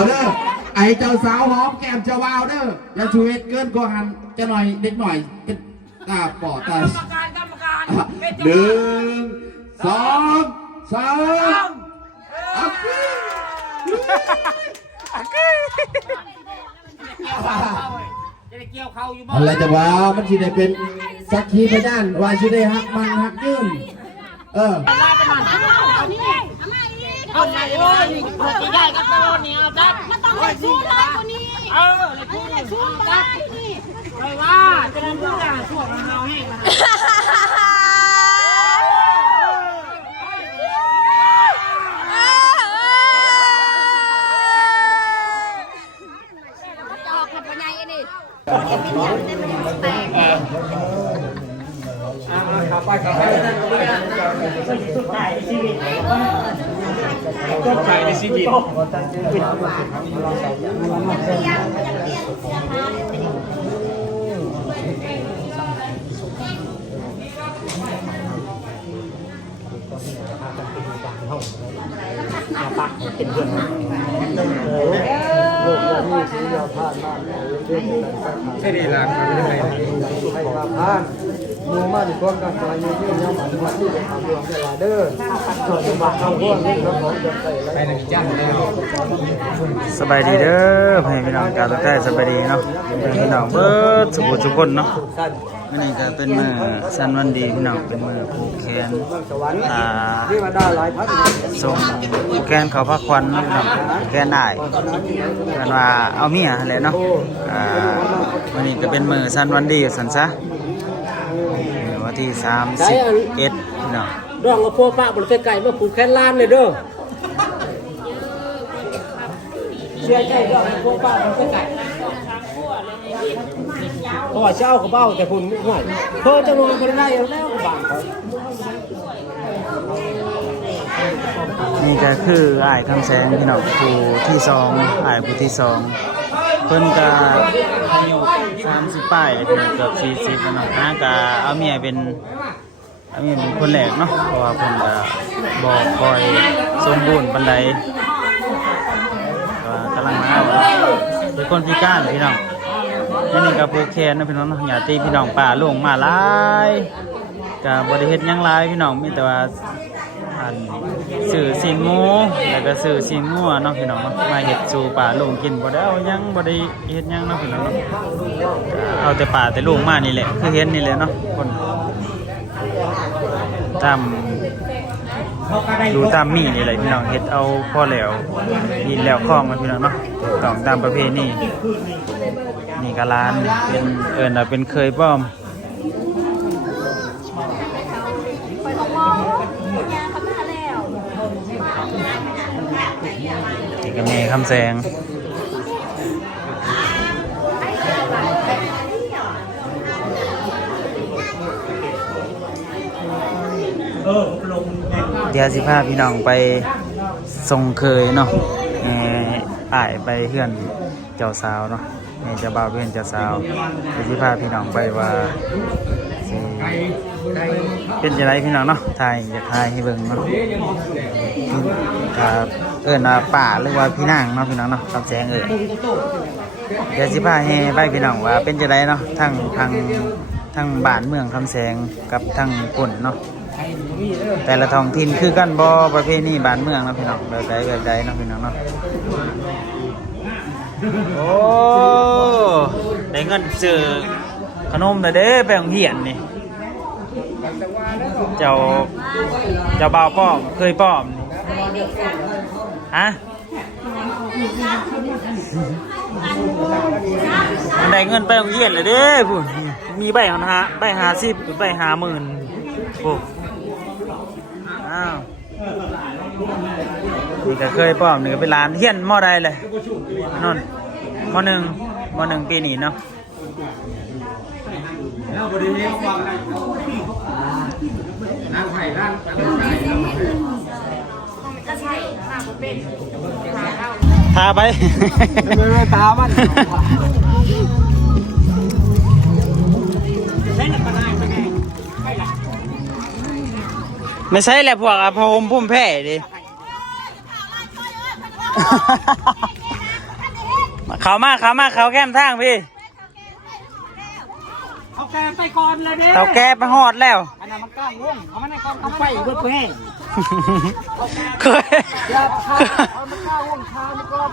เอาเด้อไอ้เจ้าสาวหอมแก้มเจ้าบ่าวเด้ออย่าช่วยเกินกว่าหันจะหน่อยเด็กหน่อยเป็นตาปอดตาก รรมการหนึ่งสองสามอะไรจะว่ามันที่ได้เป็นสักขีพยานว่าที่ได้หักมันหักยืนเอาไหนโอ้ยจะได้ก็โตนี่เอาจับมันต้องให้สู้เลยคนนี้เลยสู้จับเลยว่าจะได้พูดอ่ะช่วงเราแห้งไปในชีวิตเป็นเพื่อนใช่ดีละไม่ได้ให้มาพานมูมาดีกว่าการมาอยู่ที่ยังมันมาที่ทำรวมเวลาเด้อส่วนมาทำพวกนี้ครับผมจะไปหนึ่งจันสบายดีเด้อพี่น้องการใกล้สบายดีเนาะพี่น้องเบิดสุขทุกคนเนาะมื้อนี้ก็เป็นมื้อสันวันดีพี่น้องเป็นมื้อผูกแขนส่งผูกแขนเขาพักควันเนาะพี่น้องผูกแขนได้กันว่าเอาเมียแหละเนาะวันนี้ก็เป็นมื้อสันวันดีสันซะวันที่31พี่น้องดองกับพวกป้าบนไก่มาผูกแขนล้านเลยเด้อเชื่อใจดองกับพวกป้าบนไก่ต่อเช้ากับเบ้าแต่คุณไม่ไหวเพิ่มจำนวนคนได้แล้วบางเขานี่ก็คืออ้ายคำแสงพี่น้องผู้ที่2อ้ายผู้ที่2เพิ่นก็อายุ30ป้ายเกือบ40แล้วเนาะก็เอาเมียเป็นคนแรกเนาะเพราะว่าเพิ่นก็บ่ค่อยสมบูรณ์ปานใดก็กำลังมาเป็นคนพิการพี่น้องนี่ก็ผูกแขนนะพี่น้องญาติพี่น้องป้าลุงมาหลายก็บ่ได้เฮ็ดหยังหลายพี่น้องมีแต่ว่าซื้อซีนหมูแล้วก็ซื้อซีนงัวเนาะพี่น้องเนาะมาเฮ็ดสู่ป้าลุงกินบ่ได้เอาหยังบ่ได้เฮ็ดหยังเนาะพี่น้องเนาะเอาแต่ป้าแต่ลุงมานี่แหละคือเห็นนี่แหละเนาะคนตามดูตามมีนี่แหละพี่น้องเฮ็ดเอาพอแล้วดินแล้วคล้องพี่น้องเนาะต้องตามประเพณีนี่ก็ร้านเป็นเป็นเคยป้อมนี่ก็มีคำแสงเดี๋ยวสิพาพี่น้องไปส่งเคยเนาะอ้ายไปเพื่อนเจ้าสาวเนาะเจ้าบ่าวเพื่อนเจ้าสาวเดี๋ยวสิพาพี่น้องไปว่าเป็นยังไงพี่น้องเนาะถ่ายอยากถ่ายให้เบิ่งเนาะครับป่าหรือว่าพี่นางเนาะพี่น้องเนาะคำแสงเดี๋ยวสิพาให้ไปพี่น้องว่าเป็นยังไงเนาะทั้งบ้านเมืองคำแสงกับทั้งปุ่นเนาะแต่ละท้องถิ่นคือกันบ่ประเพณีบ้านเมืองนะพี่น้องแบบใดนะพี่น้องเนาะโอ้ได้เงินซื้อขนมแต่เด้ไปโรงเรียนนี่เจ้าบ่าวป้อมเคยป้อมฮะมันได้เงินไปโรงเรียนเลยเด้พูดมีใบ50ใบ50,000โอ้อ้าวนี่ก็เคยป้อมนี่ก็เป็นร้านเฮียนมอใดเลยนนม.1 ปีนี้เนาะทาไปไม่ตามันไม่ใช่แหละพวกพรมพุ่มแผ่ดิ เขาแก้มทางพี่ เอาแกไปก่อนเลยเด้ เต่าแก้ไปหอดแล้ว อันนั้นมันก้างวงเอามาในก่อนเอาไปเบิดแห้ง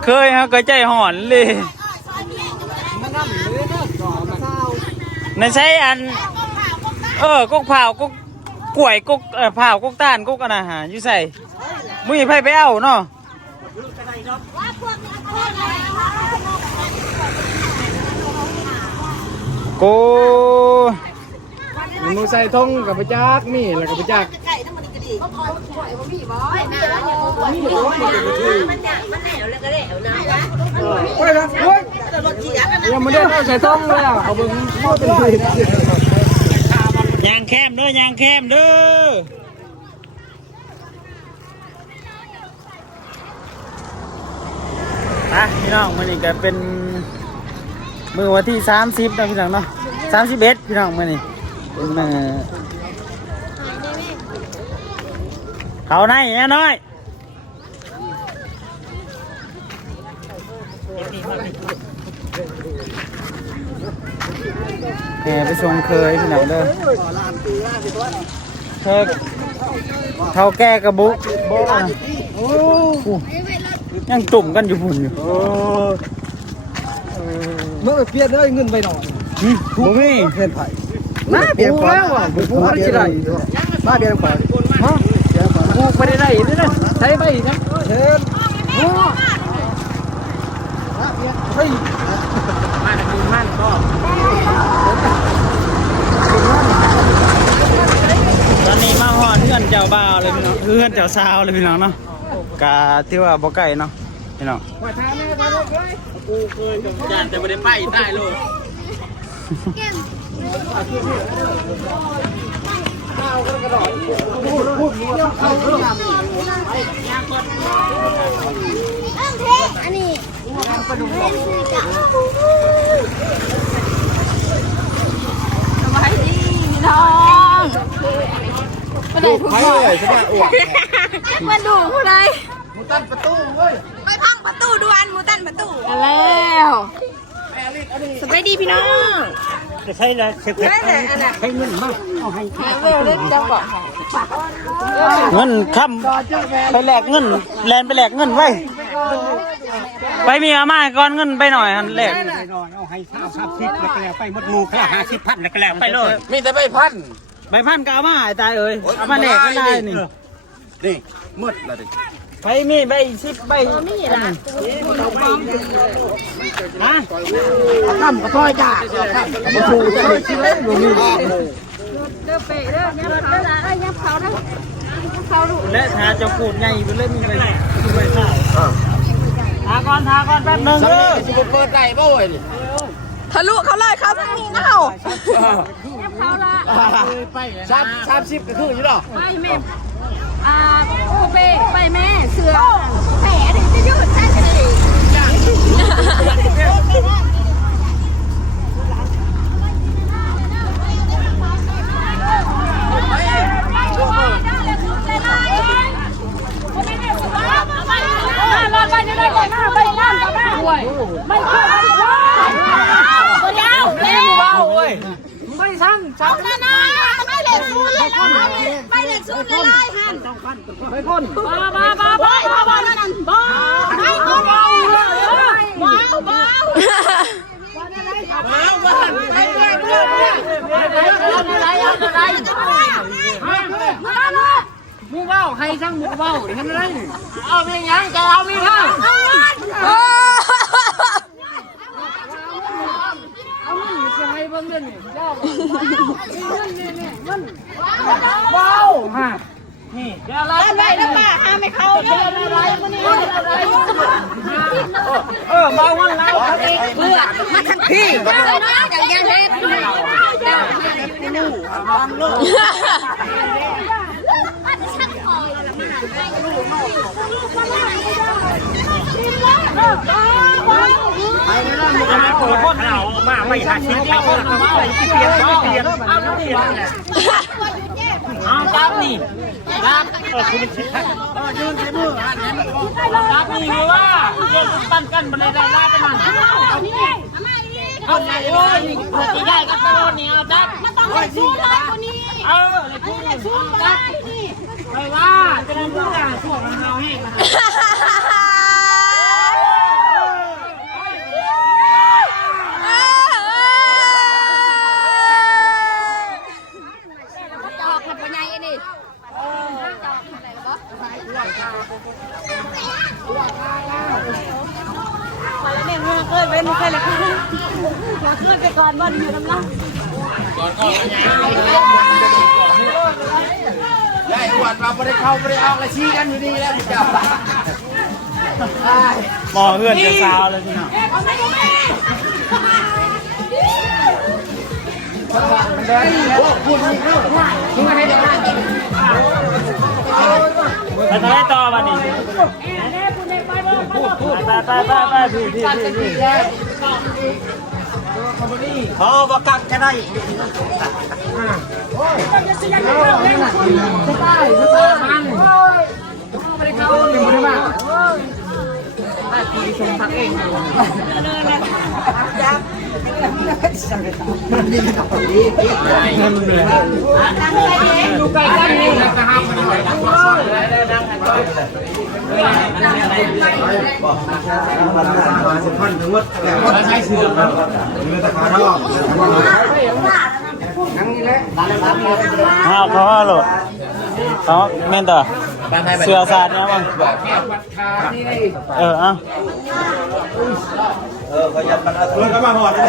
เคยฮะก็ใจหอนเลยในใช้อันกกเผากกกล้วยกกเผากกต้านกกอันอาหารอยู่ใส่มึงอย่าไปเอาเนาะโก มือใส่ทงกับพระจักนี่แล้วกับพระจักไปนะเฮ้ยยังไม่ได้ใส่ทงเลยอ่ะเอาเบิ้งพูดเป็นผิด ยางแคมเด้อยางแคมเด้อพี่น้องมื้อนี้ก็เป็นมื้อวันที่30นะพี่น้องเนาะ31พี่น้องมื้อนี้เป็นมื้อเขาไหนแน่น้อยแห่ไปชมเคยพี่น้องเด้อเท่าแก่กระบุกโอ้ยังจุ่มกันอยู่พุ่นอยู่ เมื่อเปลี่ยนได้เงินไปหน่อย บุ้มี่ เปลี่ยนไผ่มาเปลี่ยนแล้วอ่ะบุ้ไม่ได้มาเปลี่ยนไผ่ฮะบุ้ไม่ได้ได้นี่นะใช้ไปนะเชิญเฮ้ยมันก็ตอนนี้มาหอดเพื่อนเจ้าบ่าวเลยพี่น้องเพื่อนเจ้าสาวเลยพี่น้องเนาะกะที่ว่าบ่ไก่เนาะพี่น้องยานแต่ไม่ได้ไปได้เลยอันนี้สบายดีพี่น้องมาดูผู้ใดมาดูผู้ใดมูตันประตูเว้ยไปพังประตูด่วนมูตันประตูแล้วสบายดีพี่น้องจะใช่เลยเช็คให้เงินมากเอาให้เล่นจังบอกเงินคำไปแลกเงินแลนไปแลกเงินไว้ไปมีอาม่าก่อนเงินไปหน่อยฮันแลกเอาให้30แล้วก็แล้วไปหมดหมู่ค่า50,000แล้วก็แล้วไปเลย มีแต่ใบพัน ใบพันก็เอามาให้ตายเอ้ยเอามาแลกก็ได้นี่ นี่มืดละดิ ไปมีใบ10ใบมีนะฮะ ทำกับพ่อจ้ามาถูกจะไม่ชิเล่นอยู่นี่ เด้อเป๋เด้อเนี่ยเขาละยับเขานะเขาดู และทาจะพูดใหญ่ไปเลยมีไปทาก่อนแป๊บนึงเด้อ จะเปิดได้บ่เว้ย ทะลุเขาเลยเขาทั้งนี้นะเขาเขาละ30ก็คืออยู่หรอ ไปแม่โอเป้ไปแม่เสือแผลถึงจะยืดใช่ไหมไม่ค่อยตัวเดียวเร็วไม่ทั้งสองนะไม่เล็กซูนเลยไม่เล็กซูนเลยฮันไม่คนบ้านั่นบ้าไม่คนบ้ามูเบ้าใครช่างมูเบ้าเห็นไหมเอาเมียยังจะเอาเมียข้างเอาเงินจะให้เบิ่งเงินเจ้าเงินเบ้าฮะนี่เดี๋ยวเราไปนะป้าห้ามไม่เข้าเดี๋ยวอะไรมันนี่เบาวันแล้วเพื่อมาทันทีอย่างยังเล็กนู่คนเอามาไม่หาชิ้นเดียวคนเอาไปเปลี่ยนเอาจับนี่จับคุณชิดยืนที่มือจับนี่คือว่าเดินปั้นกันบันไดได้กันมัน เอาไหนโอ้ยนี่ใหญ่ก็โตเนี่ยเอาจับมันต้องให้ชูร้ายกว่านี้เลยชูร้ายนี่ไปว่าจะนำผู้ด่าช่วงเราให้มาจอกมันเป็นไงนี่มาแล้วเนี่ยเกิดเป็นใครละคะมาขึ้นไปก่อนว่าอยู่น้ำลังก่อนยายอ้วนมาไม่ได้เข้าไม่ได้ออกเลยชี้กันอยู่ดีแล้วพี่เจ้า หมอเพื่อนจะสาวเลยพี่น้องไปทำให้ต่อมาดิไปพี่เขาประกันจะได้เขาหรอเขาแม่นต่อเสือศาสตร์เนี่ยมั้งเอาเขายัดมันเพื่อนก็มาหอดเลย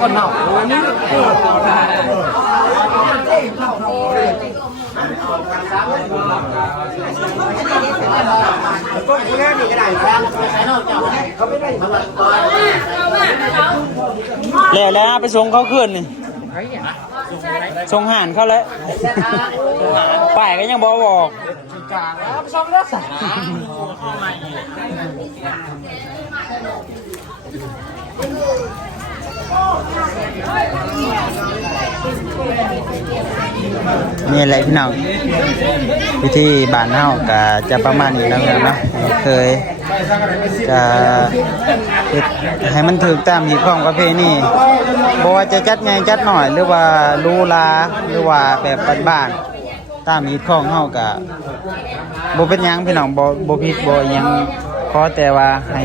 คนเนาก็คุณแม่มีกระดาษแทนเขาไม่ได้แล้วไปส่งเขาขึ้นนี่ส่งห่านเขาแล้วป่ายก็ยังบอกนี่อะไรพี่น้องพิธีบ้านเฮาก็จะประมาณนี้แล้วนะเคยจะให้มันถึงตามหีบของประเพณีบ่ว่าจะจัดใหญ่จัดหน่อยหรือว่าลูลาหรือว่าแบบบ้านๆตามหีบของเฮาก็บ่เป็นหยังพี่น้องบ่ผิดบ่หยังขอแต่ว่าให้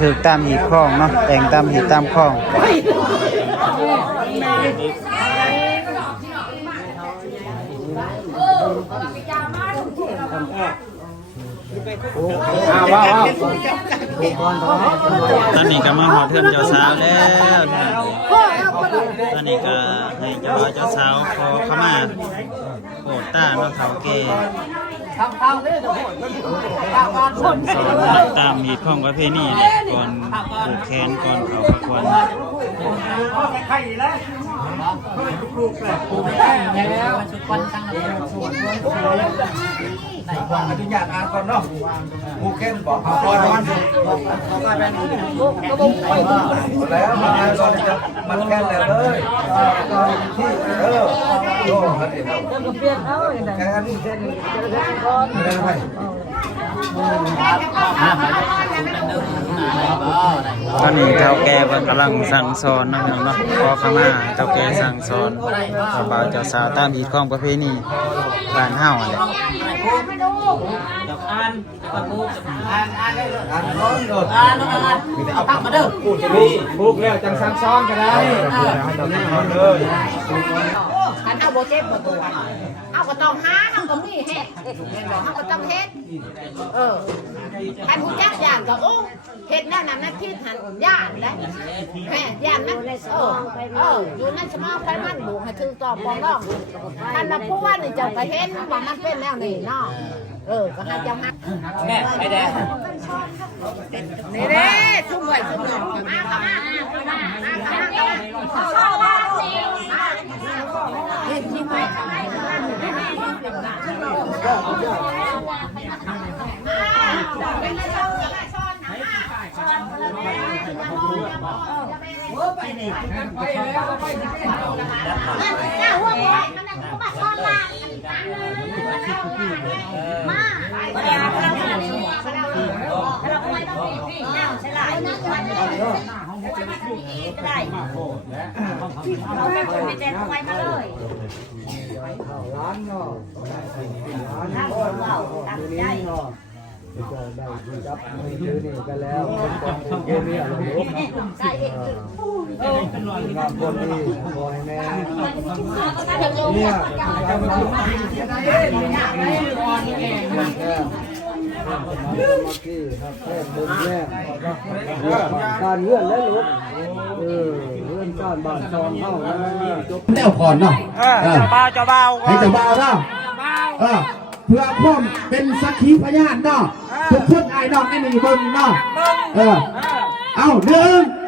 ถึงตามหีบของเนาะแต่งตามหีบตามของตอนนี้ก็มาหอเพื่อนเจ้าสาวแล้วตอนนี้ก็ให้เจ้าสาวขอเข้ามาโปรดต้าน้องเขาเกสอนตามมีข้องประเพณีก่อนผูกแขนก่อนเขาประควันอนุญาตอ่านก่อนเนาะผูกแขนบอกก่อนแล้วมันแค่แล้วเลยที่โอ้เปลี่ยนเอาแค่นี้เส้นไม่ได้ตอนนี้เจ้าแก่กำลังสั่งสอนน้องๆเนาะขอขมาเจ้าแก่สั่งสอนเจ้าบ่าวเจ้าสาวตามหีบของประเพณีบ้านเฮาแหละเอาพักมาเด้อผูกแล้วจังซ้อนก็ได้เลย ขันเอาโบเจ็บตัวเอาก็ต้องหาเอาก็มีเฮ็ดเอาก็ต้องเฮ็ดขันหูจักย่านก็โอ้เฮ็ดแน่นั่นนะคิดหันย่านได้แม่ย่านนั้นอยู่ในสมองไขมันบุกให้ถือต่อปองร่องขันมาพูดว่านี่เจ้าก็เห็นว่ามันเป็นแนวนี้เนาะก็ให้เจ้าฮักแม่ไปแดงนี่เด้ชุ่มไว้ชุ่มหน่อยมาเห็นที่ไหมมา เนาะ ได้เราเป็นคนมีแต่ทำไมมาเลย เข้าร้านเนาะร้าน ถ้า เนา คนเรา ะ ตัด ที ใจ นี้เนาะก็ได้ที่รับมือถือนี่กันแล้วเป็นคนเยี่ยมเนี่ยเราลูก ใช่เอง งานคนดีคอยแม่ เนี่ เนี่ย ยจะมาที่ครับแค่บนแย่การเงื่อนและลุกเงื่อนการบ้านซองเข้าแล้วจบ แนวก่อนเนาะ เจ้าบ่าวเจ้าบ่าว ให้เจ้าบ่าวเนาะเพื่อพร้อมเป็นสักขีพยานเนาะทุกคนไอ้น้องไอ้นี่เบิ่งเนาะเอา1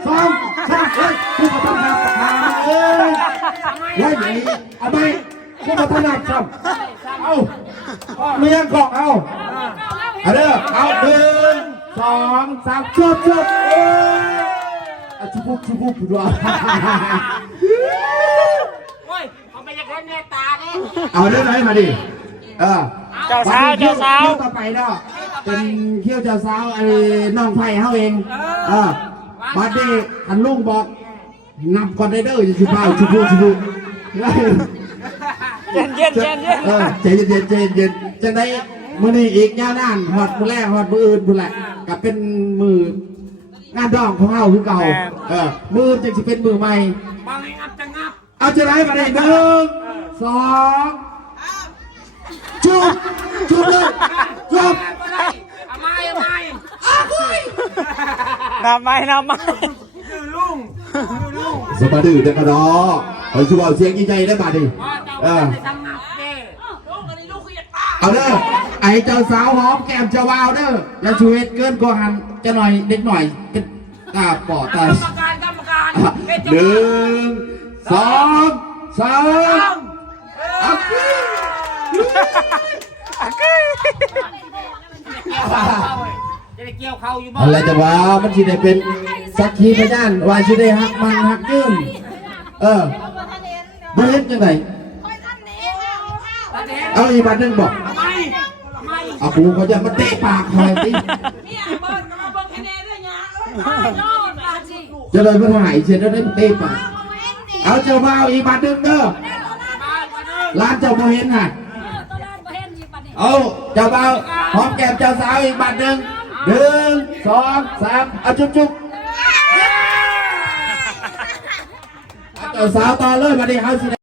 2 3เฮ้ยผู้ประทับรับทางแล้วอย่างนี้เอาไปผู้ประทับรับครับเอาเมียงของเอาเด้อเอา1 2 3ชุบชุบชุบด้วย เอาเรื่องไหนมาดิเจ้าสาวเจ้าสาว ต่อไปเนาะเป็นเที่ยวเจ้าสาวไอ้น้องไผ่เขาเองบัดนี้อันลุงบอกนำก่อนได้เด้ออย่าชิบเอาชิบุเย็นเย็นเย็นเย็น ใจเย็นใจเย็นจะได้มื้อนี้อีกยาวนานฮอดมื้อแรกฮอดมื้ออื่นพุ่นแหละก็เป็นมืองานดองของเฮาคือเก่ามือจึงสิเป็นมือใหม่เอาจะได้มาได้1 2จุบเลยจุบ น้ำไม้น้ำไม้ สบายดื้อเด็กกระดอไปชูเอาเสียงยิ่งใหญ่ได้บาดดิเอาเด้อไอ้เจ้าสาวหอมแก้มเจ้าบ่าวเด้ออย่าชูเฮ็ดเกินกว่าหันจะหน่อยเด็กหน่อยเป็นตาปอดตากรรมการ1 2 3อะไรจะว่ามันสิได้เป็นสักขีพยานว่าสิได้ฮักมันฮักยืนบ่เห็นจังไดเอาอีกบาทนึงบอกเอาปูเขาจะมาเตะปากคอยติจะเลยมันหายเสร็จแล้วได้เตะปากเอาเจ้าบ่าวอีกบาทนึงเด้อร้านเจ้าบ่เห็นน่ะเอาเจ้าบ่าวหอมแก้มเจ้าสาวอีกบาทนึง1 2 3เอาจุ๊บเจ้าสาวต่อเลยมาดิเขาสิ